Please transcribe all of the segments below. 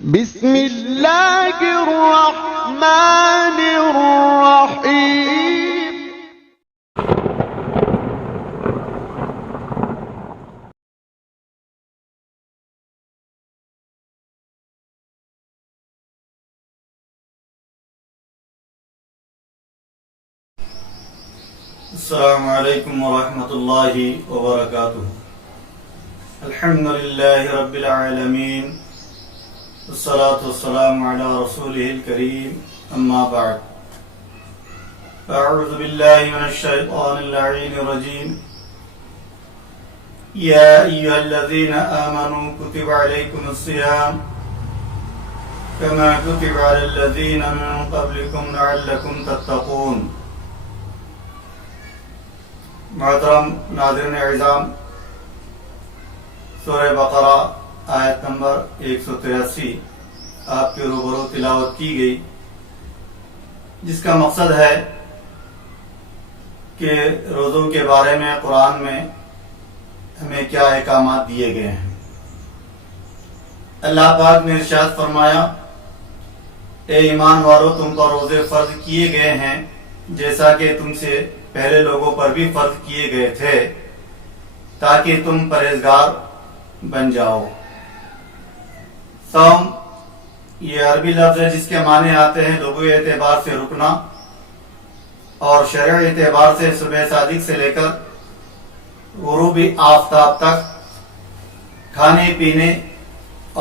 بسم اللہ الرحمن الرحیم۔ السلام علیکم ورحمۃ اللہ وبرکاتہ۔ الحمد للہ رب العالمین، والصلاة والسلام علی رسولہ الکریم، اما بعد۔ اعوذ باللہ من الشیطان اللعین الرجیم۔ یا ایہا الذین آمنوا کتب علیکم الصیام کما کتب علی الذین من قبلکم لعلکم تتقون۔ محترم ناظرین اعظام، سورہ بقرہ آیت نمبر 183 آپ کے روبرو تلاوت کی گئی، جس کا مقصد ہے کہ روزوں کے بارے میں قرآن میں ہمیں کیا احکامات دیے گئے ہیں۔ اللہ پاک نے ارشاد فرمایا، اے ایمان والو، تم پر روزے فرض کیے گئے ہیں جیسا کہ تم سے پہلے لوگوں پر بھی فرض کیے گئے تھے، تاکہ تم پرہیزگار بن جاؤ۔ صوم یہ عربی لفظ ہے جس کے معنی آتے ہیں لغوی اعتبار سے رکنا، اور شرعی اعتبار سے صبح صادق سے لے کر غروب آفتاب تک کھانے پینے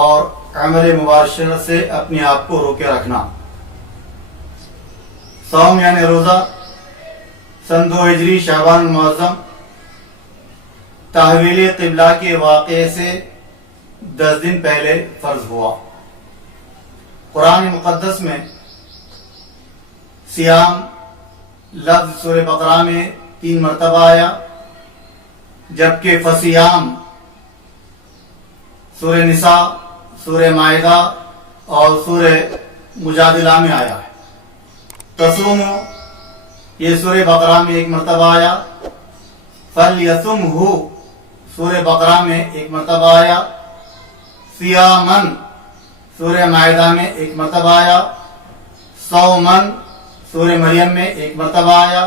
اور عمل مباشرت سے اپنے آپ کو روکے رکھنا۔ صوم یعنی روزہ سن 2 ہجری شعبان المعظم تحویل قبلہ کے واقعے سے 10 دن پہلے فرض ہوا۔ قرآن مقدس میں صیام لفظ سورہ بقرہ میں 3 مرتبہ آیا، جبکہ فصیام سورہ نساء، سورہ مائدہ اور سورہ مجادلہ میں آیا ہے۔ تصوموا یہ سورہ بقرہ میں 1 مرتبہ آیا، فَلْيَصُمْهُ سورہ بقرہ میں 1 مرتبہ آیا، صیامن سورہ مائدہ میں 1 مرتبہ آیا، صومن سورہ مریم میں 1 مرتبہ آیا،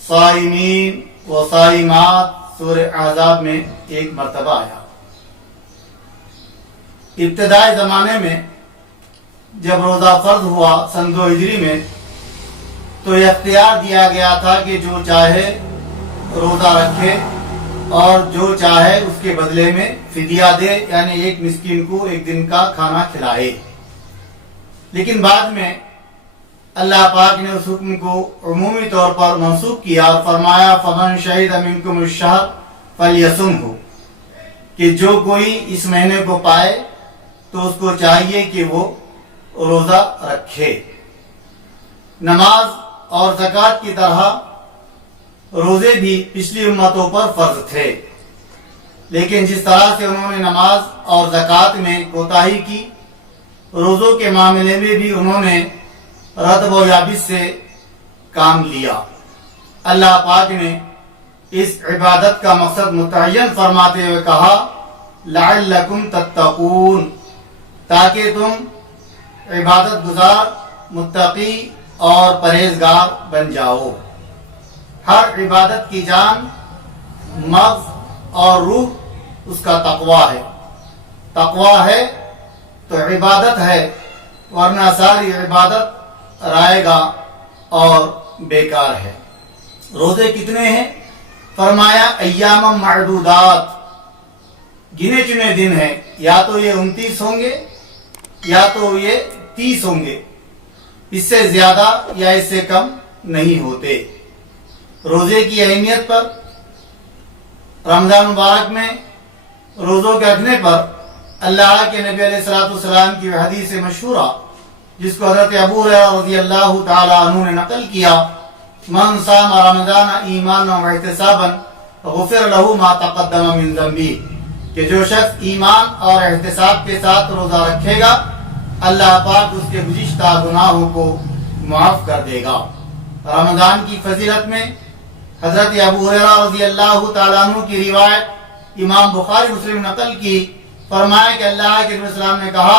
صائمین و صائمات سورہ احزاب میں 1 مرتبہ آیا۔ ابتدائی زمانے میں جب روزہ فرض ہوا سن 2 ہجری میں، تو یہ اختیار دیا گیا تھا کہ جو چاہے روزہ رکھے اور جو چاہے اس کے بدلے میں فدیہ دے، یعنی 1 مسکین کو 1 دن کا کھانا کھلائے۔ لیکن بعد میں اللہ پاک نے اس حکم کو عمومی طور پر منسوخ کیا اور فرمایا فَمَنْ شَهِدَ مِنْكُمُ الشَّهْرَ فَلْيَصُمْهُ، کہ جو کوئی اس مہینے کو پائے تو اس کو چاہیے کہ وہ روزہ رکھے۔ نماز اور زکوٰۃ کی طرح روزے بھی پچھلی امتوں پر فرض تھے، لیکن جس طرح سے انہوں نے نماز اور زکوٰۃ میں کوتاہی کی، روزوں کے معاملے میں بھی انہوں نے رطب و یابس سے کام لیا۔ اللہ پاک نے اس عبادت کا مقصد متعین فرماتے ہوئے کہا لعلکم تتقون، تاکہ تم عبادت گزار، متقی اور پرہیزگار بن جاؤ۔ ہر عبادت کی جان، مغز اور روح اس کا تقوی ہے۔ تقوی ہے تو عبادت ہے، ورنہ ساری عبادت رائے گا اور بیکار ہے۔ روزے کتنے ہیں؟ فرمایا ایام معدودات، گنے چنے دن ہیں، یا تو یہ 29 ہوں گے یا تو یہ 30 ہوں گے، اس سے زیادہ یا اس سے کم نہیں ہوتے۔ روزے کی اہمیت پر، رمضان مبارک میں روزوں کے رکھنے پر اللہ کے نبی علیہ السلام کی حدیث مشہورہ جس کو حضرت ابو ہریرہ رضی اللہ تعالی عنہ نے نقل کیا، من صام رمضان ایمانا واحتسابا غفر له ما تقدم من ذنبه، کہ جو شخص ایمان اور احتساب کے ساتھ روزہ رکھے گا، اللہ پاک اس کے گزشتہ گناہوں کو معاف کر دے گا۔ رمضان کی فضیلت میں حضرت ابو ہریرہ رضی اللہ تعالیٰ عنہ کی روایت امام بخاری مسلم نقل کی، فرمایا کہ اللہ کے نبی صلی اللہ علیہ وسلم نے کہا